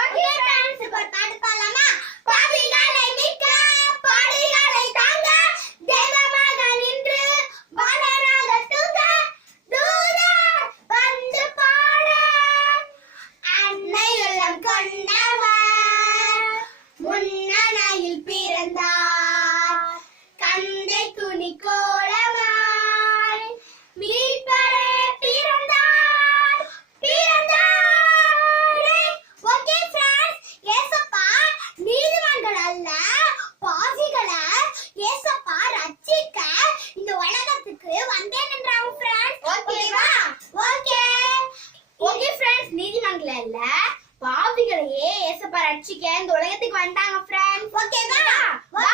Okay friends இப்போ பாட்டு பாடலாமா? பாவிகளை மீட்க பாவிகளை தாங்க தெய்வமாக நின்று வானராக தூங்க தூதர் வந்து பாட அன்னை உள்ளம் கொண்டவர் முன்னணையில் பிறந்தார் கந்தை துணி கோலமாய் மீட்பரே பிறந்தார் பிறந்தாரே. ஓகே फ्रेंड्स, ஏசப்பா நீதிமான்கள் அல்ல பாவிகளை ஏசப்பா ரட்சிக்க இந்த உலகத்துக்கு வந்தேன் என்றாங்க फ्रेंड्स. ஓகேவா? ஓகே ஓகே फ्रेंड्स, நீதிமான்கள் அல்ல பாவிகளையே ஏசப்பா ரட்சிக்க இந்த உலகத்துக்கு வந்தாங்க फ्रेंड्स. ஓகேவா? பை.